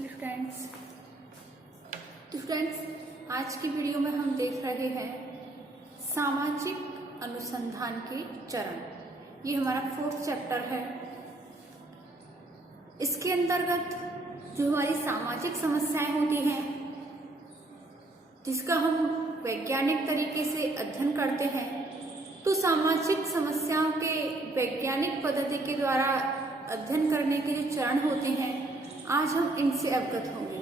Hello friends, आज की video में हम देख रहे हैं सामाजिक अनुसंधान के चरण। ये हमारा 4th चैप्टर है। इसके अंतर्गत जो हमारी सामाजिक समस्याएं होती हैं, जिसका हम वैज्ञानिक तरीके से अध्ययन करते हैं, तो सामाजिक समस्याओं के वैज्ञानिक पद्धति के द्वारा अध्ययन करने के जो चरण होते हैं, आज हम इनसे अवगत होंगे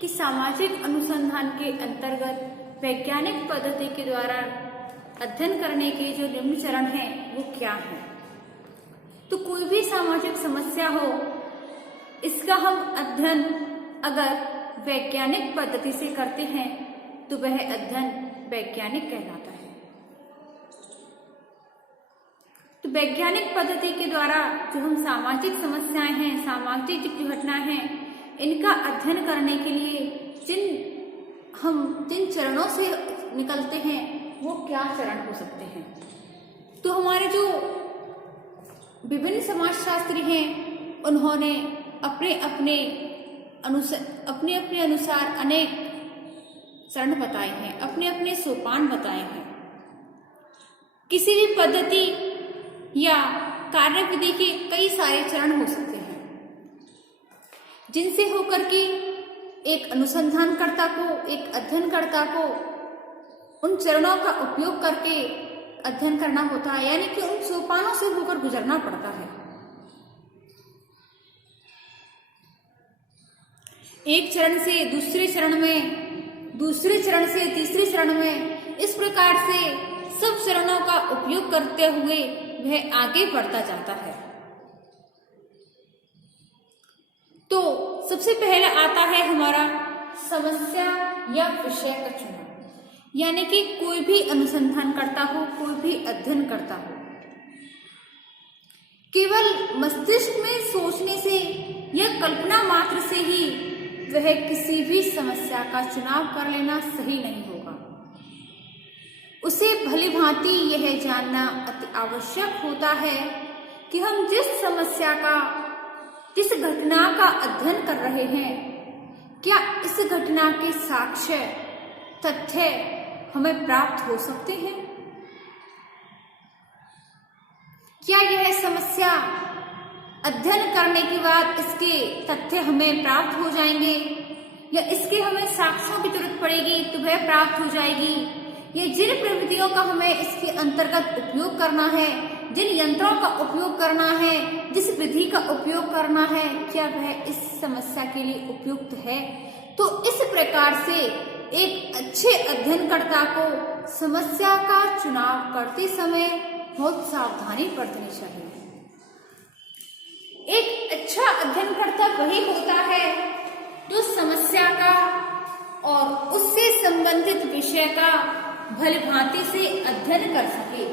कि सामाजिक अनुसंधान के अंतर्गत वैज्ञानिक पद्धति के द्वारा अध्ययन करने के जो निम्न चरण हैं वो क्या है। तो कोई भी सामाजिक समस्या हो, इसका हम अध्ययन अगर वैज्ञानिक पद्धति से करते हैं तो वह अध्ययन वैज्ञानिक कहलाता है। तो वैज्ञानिक पद्धति के द्वारा जो हम सामाजिक समस्याएं हैं, सामाजिक जो घटनाएं हैं, इनका अध्ययन करने के लिए जिन चरणों से निकलते हैं वो क्या चरण हो सकते हैं। तो हमारे जो विभिन्न समाजशास्त्री हैं, उन्होंने अपने अपने अनुसार अनेक चरण बताए हैं, अपने अपने सोपान बताए हैं। किसी भी पद्धति या कार्य विधि के कई सारे चरण हो सकते हैं, जिनसे होकर के एक अनुसंधानकर्ता को, एक अध्ययनकर्ता को उन चरणों का उपयोग करके अध्ययन करना होता है, यानी कि उन सोपानों से होकर गुजरना पड़ता है। एक चरण से दूसरे चरण में, दूसरे चरण से तीसरे चरण में, इस प्रकार से सब चरणों का उपयोग करते हुए वह आगे बढ़ता जाता है। तो सबसे पहले आता है हमारा समस्या या विषय का चुनाव, यानी कि कोई भी अनुसंधान करता हो, कोई भी अध्ययन करता हो, केवल मस्तिष्क में सोचने से या कल्पना मात्र से ही वह किसी भी समस्या का चुनाव कर लेना सही नहीं होगा। उसे भली भांति यह जानना अति आवश्यक होता है कि हम जिस समस्या का, जिस घटना का अध्ययन कर रहे हैं, क्या इस घटना के साक्ष्य, तथ्य हमें प्राप्त हो सकते हैं। क्या यह समस्या अध्ययन करने के बाद इसके तथ्य हमें प्राप्त हो जाएंगे, या इसके हमें साक्ष्यों की जरूरत पड़ेगी तो वह प्राप्त हो जाएगी। ये जिन प्रविधियों का हमें इसके अंतर्गत उपयोग करना है, जिन यंत्रों का उपयोग करना है, जिस विधि का उपयोग करना है, क्या वह इस समस्या के लिए उपयुक्त है। तो इस प्रकार से एक अच्छे अध्ययनकर्ता को समस्या का चुनाव करते समय बहुत सावधानी बरतनी चाहिए। एक अच्छा अध्ययनकर्ता वही होता है जो समस्या का और उससे संबंधित विषय का भली भांति से अध्ययन कर सके,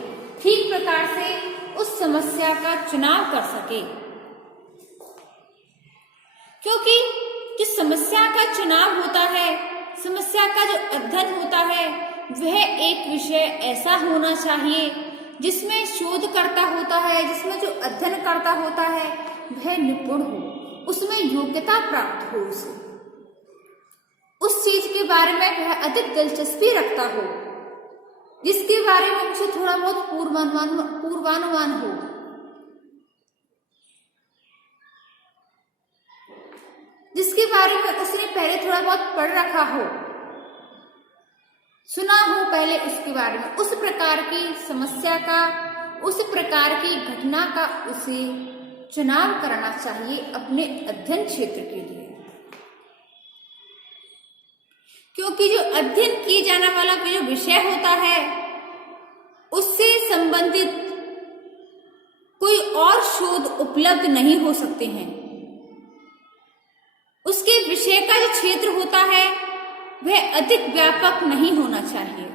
ठीक प्रकार से उस समस्या का चुनाव कर सके। क्योंकि जो समस्या का चुनाव होता है, समस्या का जो अध्ययन होता है, वह एक विषय ऐसा होना चाहिए जिसमें शोधकर्ता होता है, जिसमें जो अध्ययन करता होता है वह निपुण हो, उसमें योग्यता प्राप्त हो, उस चीज के बारे में वह अधिक दिलचस्पी रखता हो, जिसके बारे में उसे थोड़ा बहुत पूर्वानुमान हो। जिसके बारे में उसने पहले थोड़ा बहुत पढ़ रखा हो, सुना हो पहले उसके बारे में, उस प्रकार की समस्या का, उस प्रकार की घटना का उसे चुनाव करना चाहिए अपने अध्ययन क्षेत्र के लिए। क्योंकि जो अध्ययन किए जाने वाला जो विषय होता है, उससे संबंधित कोई और शोध उपलब्ध नहीं हो सकते हैं। उसके विषय का जो क्षेत्र होता है वह अधिक व्यापक नहीं होना चाहिए।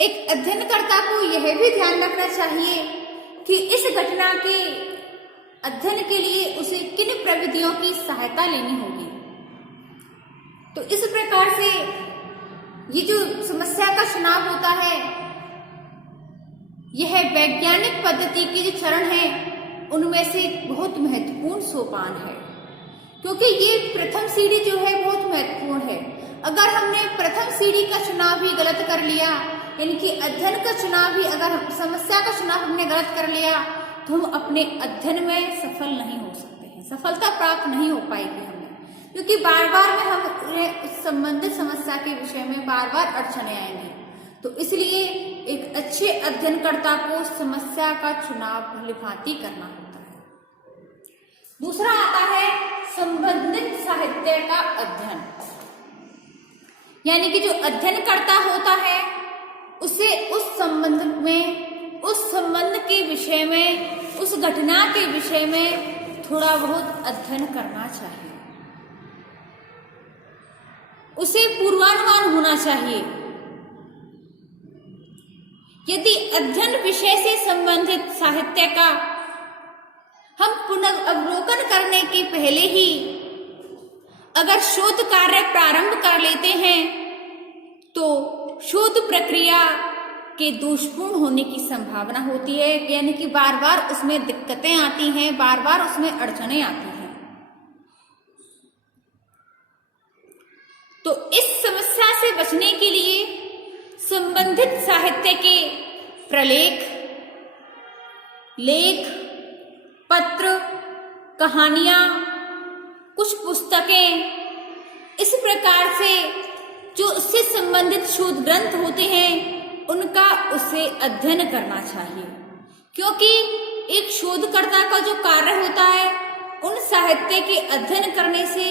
एक अध्ययनकर्ता को यह भी ध्यान रखना चाहिए कि इस घटना के अध्ययन के लिए उसे किन प्रविधियों की सहायता लेनी होगी। तो इस प्रकार से ये जो समस्या का चुनाव होता है, यह वैज्ञानिक पद्धति के जो चरण हैं उनमें से बहुत महत्वपूर्ण सोपान है, क्योंकि ये प्रथम सीढ़ी जो है बहुत महत्वपूर्ण है। अगर हमने प्रथम सीढ़ी का चुनाव भी गलत कर लिया, यानी कि अध्ययन का चुनाव भी, अगर समस्या का चुनाव हमने गलत कर लिया, तो हम अपने अध्ययन में सफल नहीं हो सकते हैं, सफलता प्राप्त नहीं हो पाएगी हमें, क्योंकि बार बार में हम उस संबंधित समस्या के विषय में बार बार अड़चने आएंगे। तो इसलिए एक अच्छे अध्ययनकर्ता को समस्या का चुनाव भलीभांति करना होता है। दूसरा आता है संबंधित साहित्य का अध्ययन, यानी कि जो अध्ययनकर्ता होता है उसे उस संबंध में, उस संबंध के विषय में, उस घटना के विषय में थोड़ा बहुत अध्ययन करना चाहिए, उसे पूर्वानुमान होना चाहिए। यदि अध्ययन विषय से संबंधित साहित्य का हम पुनर्अवलोकन करने के पहले ही अगर शोध कार्य प्रारंभ कर लेते हैं तो शोध प्रक्रिया के दोषपूर्ण होने की संभावना होती है, यानी कि बार बार उसमें दिक्कतें आती हैं, बार बार उसमें अड़चनें आती हैं। तो इस समस्या से बचने के लिए संबंधित साहित्य के प्रलेख, लेख, पत्र, कहानियां, कुछ पुस्तकें, इस प्रकार से जो उससे संबंधित शोध ग्रंथ होते हैं उनका उसे अध्ययन करना चाहिए, क्योंकि एक शोधकर्ता का जो कार्य होता है उन साहित्य के अध्ययन करने से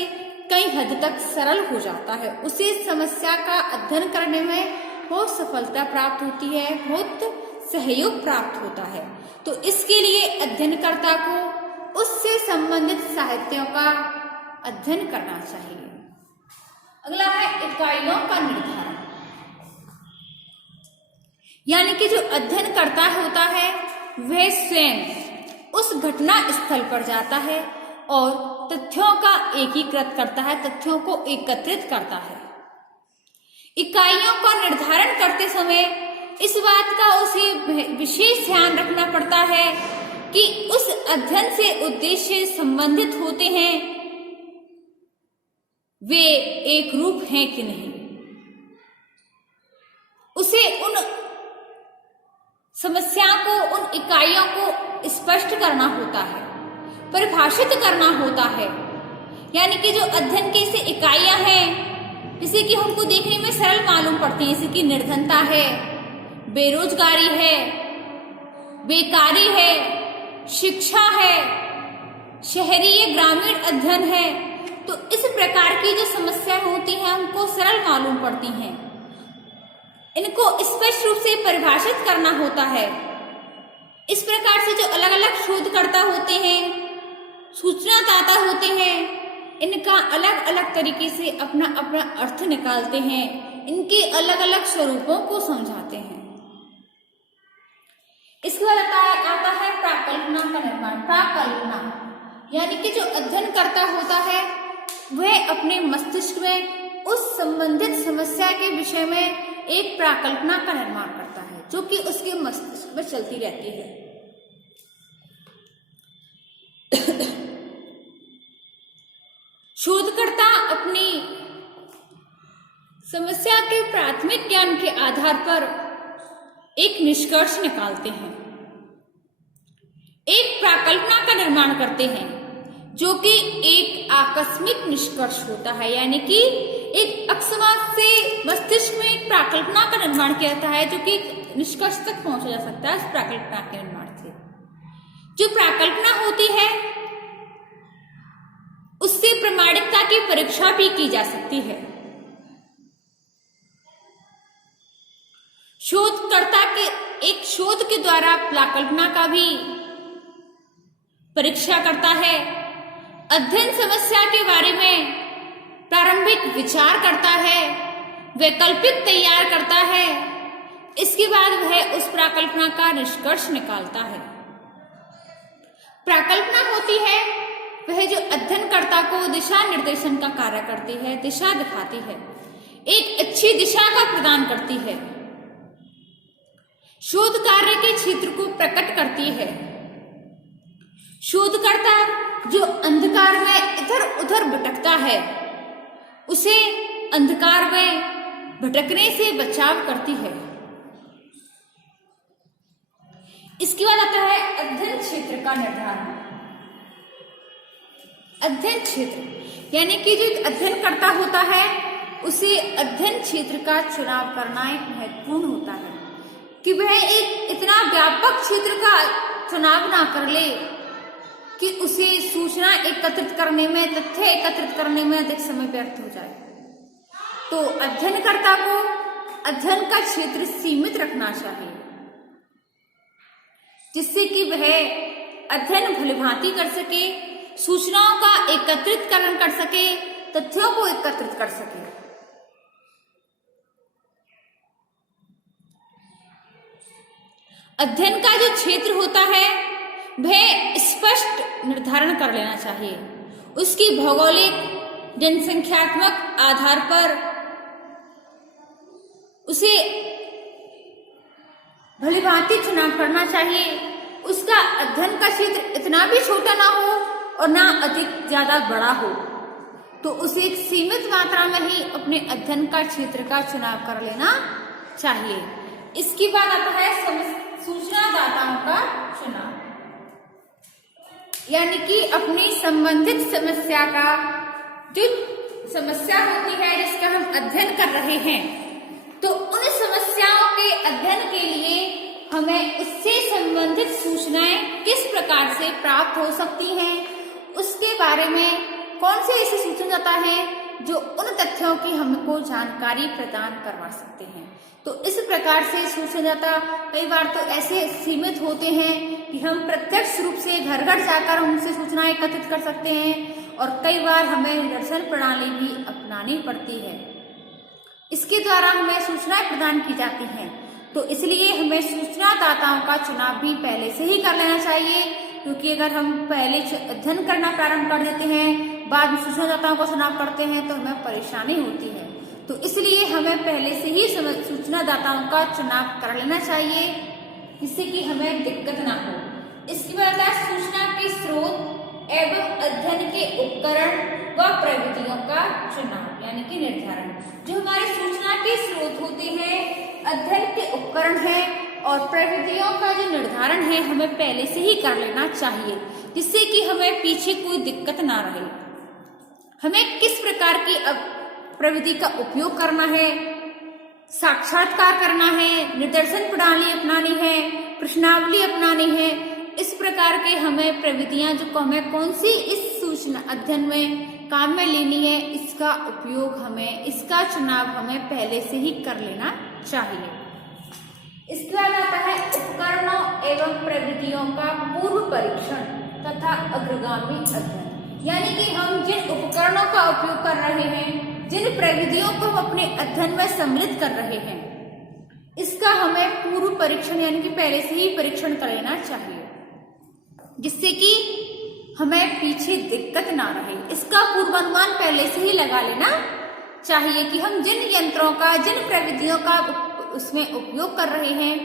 कई हद तक सरल हो जाता है, उसे समस्या का अध्ययन करने में बहुत सफलता प्राप्त होती है, बहुत सहयोग प्राप्त होता है। तो इसके लिए अध्ययनकर्ता को उससे संबंधित साहित्यों का अध्ययन करना चाहिए। अगला है इकाइयों का निर्धारण, यानी कि जो अध्ययनकर्ता होता है वह स्वयं उस घटना स्थल पर जाता है और तथ्यों का एकीकृत करता है, तथ्यों को एकत्रित करता है। इकाइयों का निर्धारण करते समय इस बात का उसे विशेष ध्यान रखना पड़ता है कि उस अध्ययन से उद्देश्य संबंधित होते हैं, वे एक रूप हैं कि नहीं। उसे उन समस्याओं को, उन इकाइयों को स्पष्ट करना होता है, परिभाषित करना होता है, यानी कि जो अध्ययन की से इकाइयां हैं जैसे कि हमको देखने में सरल मालूम पड़ती है, जैसे कि निर्धनता है, बेरोजगारी है, बेकारी है, शिक्षा है, शहरी या ग्रामीण अध्ययन है। तो इस प्रकार की जो समस्याएं होती हैं हमको सरल मालूम पड़ती हैं, इनको स्पष्ट रूप से परिभाषित करना होता है। इस प्रकार से जो अलग अलग शोधकर्ता होते हैं, सूचनादाता होते हैं, इनका अलग अलग तरीके से अपना अपना अर्थ निकालते हैं, इनके अलग अलग स्वरूपों को समझाते हैं। इसके बाद आता है प्राकल्पना का निर्माण। प्राकल्पना यानी कि जो अध्ययन करता होता है वह अपने मस्तिष्क में उस संबंधित समस्या के विषय में एक प्राकल्पना का निर्माण करता है, जो कि उसके मस्तिष्क में चलती रहती है। शोधकर्ता अपनी समस्या के प्राथमिक ज्ञान के आधार पर एक निष्कर्ष निकालते हैं, एक प्राकल्पना का निर्माण करते हैं, जो कि एक आकस्मिक निष्कर्ष होता है, यानी कि एक अकस्मात से मस्तिष्क में एक प्राकल्पना का निर्माण किया जाता है, जो कि निष्कर्ष तक पहुंचा जा सकता है। इस प्राकल्पना के निर्माण से जो प्राकल्पना होती है उससे प्रामाणिकता की परीक्षा भी की जा सकती है। शोधकर्ता के एक शोध के द्वारा प्राकल्पना का भी परीक्षा करता है, अध्ययन समस्या के बारे में प्रारंभिक विचार करता है, वैकल्पिक तैयार करता है, इसके बाद वह उस प्राकल्पना का निष्कर्ष निकालता है। प्राकल्पना होती है वह जो अध्ययनकर्ता को दिशा निर्देशन का कार्य करती है, दिशा दिखाती है, एक अच्छी दिशा का प्रदान करती है, शोध कार्य के क्षेत्र को प्रकट करती है, शोधकर्ता जो अंधकार में इधर उधर भटकता है उसे अंधकार में भटकने से बचाव करती है। इसके बाद आता है अध्ययन क्षेत्र का निर्धारण। अध्ययन क्षेत्र यानी कि जो एक अध्ययनकर्ता होता है उसे अध्ययन क्षेत्र का चुनाव करना एक महत्वपूर्ण होता है कि वह एक इतना व्यापक क्षेत्र का चुनाव ना कर ले कि उसे सूचना एकत्रित करने में, तथ्य एकत्रित करने में अधिक समय व्यर्थ हो जाए। तो अध्ययनकर्ता को अध्ययन का क्षेत्र सीमित रखना चाहिए जिससे कि वह अध्ययन भलीभांति कर सके, सूचनाओं का एकत्रितकरण कर सके, तथ्यों को एकत्रित कर सके। अध्ययन का जो क्षेत्र होता है वह स्पष्ट निर्धारण कर लेना चाहिए। उसकी भौगोलिक, जनसंख्यात्मक आधार पर उसे भलीभांति चुनाव करना चाहिए। उसका अध्ययन का क्षेत्र इतना भी छोटा ना हो और ना अधिक ज्यादा बड़ा हो, तो उसे एक सीमित मात्रा में ही अपने अध्ययन का क्षेत्र का चुनाव कर लेना चाहिए। इसके बाद आता है सूचनादाताओं का चुनाव, यानी कि अपनी संबंधित समस्या का जो समस्या होती है जिसका हम अध्ययन कर रहे हैं, तो उन समस्याओं के अध्ययन के लिए हमें उससे संबंधित सूचनाएं किस प्रकार से प्राप्त हो सकती हैं, उसके बारे में कौन से ऐसे सूचनादाता हैं जो उन तथ्यों की हमको जानकारी प्रदान करवा सकते हैं। तो इस प्रकार से सूचनादाता कई बार तो ऐसे सीमित होते हैं कि हम प्रत्यक्ष रूप से घर घर जाकर उनसे सूचनाएं एकत्रित कर सकते हैं और कई बार हमें निदर्शन प्रणाली भी अपनानी पड़ती है। इसके द्वारा हमें सूचनाएं प्रदान की जाती हैं। तो इसलिए हमें सूचनादाताओं का चुनाव भी पहले से ही कर लेना चाहिए, क्योंकि अगर हम पहले अध्ययन करना प्रारंभ कर देते हैं, बाद में सूचनादाताओं का चुनाव करते हैं तो हमें परेशानी होती है। तो इसलिए हमें पहले से ही सूचनादाताओं का चुनाव कर लेना चाहिए जिससे कि हमें दिक्कत ना हो। इसके बाद सूचना के स्रोत एवं अध्ययन के उपकरण व प्रविधियों का चुनाव यानी कि निर्धारण। जो हमारे सूचना के स्रोत होते हैं, अध्ययन के उपकरण है और प्रविधियों का जो निर्धारण है हमें पहले से ही कर लेना चाहिए जिससे कि हमें पीछे कोई दिक्कत ना रहे। हमें किस प्रकार की प्रविधि का उपयोग करना है, साक्षात्कार करना है, निदर्शन प्रणाली अपनानी है, प्रश्नावली अपनानी है, इस प्रकार के हमें प्रविधियां जो हमें कौन सी इस सूचना अध्ययन में काम में लेनी है, इसका उपयोग हमें, इसका चुनाव हमें पहले से ही कर लेना चाहिए। इसके बाद आता है उपकरणों एवं प्रविधियों का पूर्व परीक्षण तथा अग्रगामी अध्ययन, यानी कि हम जिन उपकरणों का उपयोग कर रहे हैं, जिन प्रविधियों को हम अपने अध्ययन में सम्मिलित कर रहे हैं, इसका हमें पूर्व परीक्षण यानी कि पहले से ही परीक्षण कर लेना चाहिए जिससे कि हमें पीछे दिक्कत ना रहे। इसका पूर्वानुमान पहले से ही लगा लेना चाहिए कि हम जिन यंत्रों का, जिन प्रविधियों का उसमें उपयोग कर रहे हैं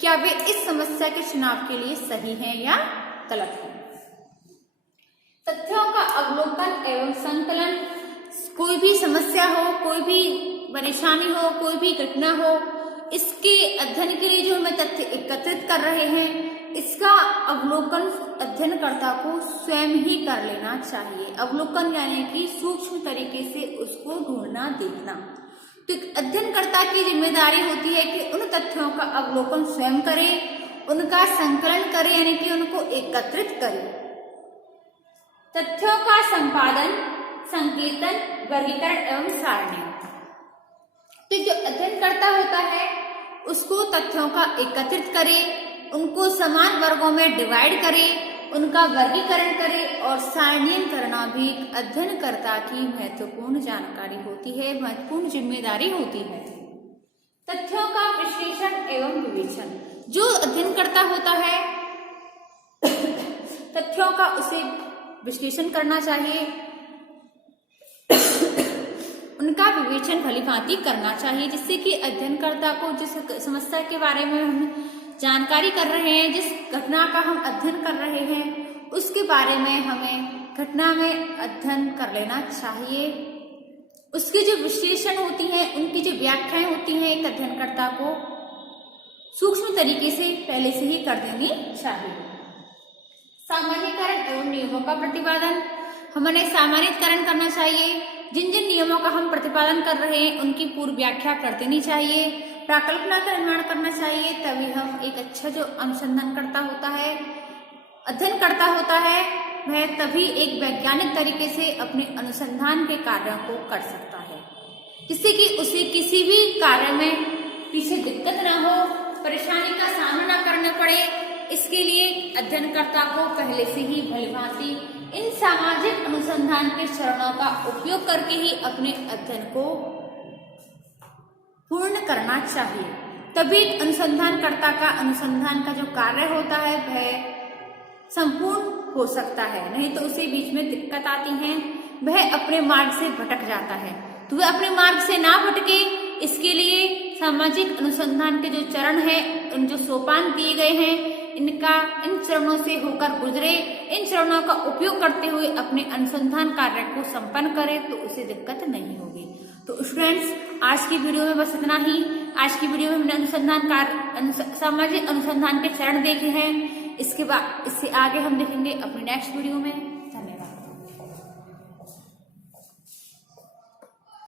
क्या वे इस समस्या के चुनाव के लिए सही हैं या गलत हैं। तथ्यों का अवलोकन एवं संकलन, कोई भी समस्या हो, कोई भी परेशानी हो, कोई भी घटना हो, इसके अध्ययन के लिए जो हमें तथ्य एकत्रित कर रहे हैं, इसका अवलोकन अध्ययनकर्ता को स्वयं ही कर लेना चाहिए। अवलोकन यानी कि सूक्ष्म तरीके से उसको ढूंढना, देखना। तो अध्ययनकर्ता की जिम्मेदारी होती है कि उन तथ्यों का अवलोकन स्वयं करे, उनका संकलन करे यानी कि उनको एकत्रित करे। तथ्यों का संपादन, संकेतन, वर्गीकरण एवं सारणी। तो जो अध्ययनकर्ता होता है उसको तथ्यों का एकत्रित करे, उनको समान वर्गों में डिवाइड करे, उनका वर्गीकरण करे और सारणीकरण करना भी अध्ययनकर्ता की महत्वपूर्ण जानकारी होती है, महत्वपूर्ण जिम्मेदारी होती है। तथ्यों का विश्लेषण एवं विवेचन, जो अध्ययनकर्ता होता है तथ्यों का उसे विश्लेषण करना चाहिए, उनका विवेचन भलीभांति करना चाहिए जिससे कि अध्ययनकर्ता को जिस समस्या के बारे में हम जानकारी कर रहे हैं, जिस घटना का हम अध्ययन कर रहे हैं उसके बारे में हमें घटना में अध्ययन कर लेना चाहिए। उसकी जो विश्लेषण होती है, उनकी जो व्याख्याएं होती हैं, एक अध्ययनकर्ता को सूक्ष्म तरीके से पहले से ही कर देनी चाहिए। सामान्यीकरण एवं नियमों का प्रतिपादन, हमें सामान्यीकरण करना चाहिए। जिन जिन नियमों का हम प्रतिपादन कर रहे हैं उनकी पूर्व व्याख्या कर देनी चाहिए। प्राकल्पना का निर्माण करना चाहिए, तभी हम एक अच्छा जो अनुसंधानकर्ता होता है, अध्ययनकर्ता होता है, वह तभी एक वैज्ञानिक तरीके से अपने अनुसंधान के कार्यों को कर सकता है, जिससे कि उसे किसी भी कार्य में पीछे दिक्कत ना हो, परेशानी का सामना न करना पड़े। इसके लिए अध्ययनकर्ता को पहले से ही भलीभांति इन सामाजिक अनुसंधान के चरणों का उपयोग करके ही अपने अध्ययन को पूर्ण करना चाहिए। तभी अनुसंधानकर्ता का अनुसंधान का जो कार्य होता है वह संपूर्ण हो सकता है, नहीं तो उसे बीच में दिक्कत आती है, वह अपने मार्ग से भटक जाता है। तो वह अपने मार्ग से ना भटके, इसके लिए सामाजिक अनुसंधान के जो चरण है, उन जो सोपान दिए गए हैं, इन चरणों से होकर गुजरे, इन चरणों का उपयोग करते हुए अपने अनुसंधान कार्य को संपन्न करे तो उसे दिक्कत नहीं होगी। तो स्टूडेंट्स, आज की वीडियो में बस इतना ही। आज की वीडियो में हमने सामाजिक अनुसंधान के चरण देखे हैं। इसके बाद इससे आगे हम देखेंगे अपनी नेक्स्ट वीडियो में।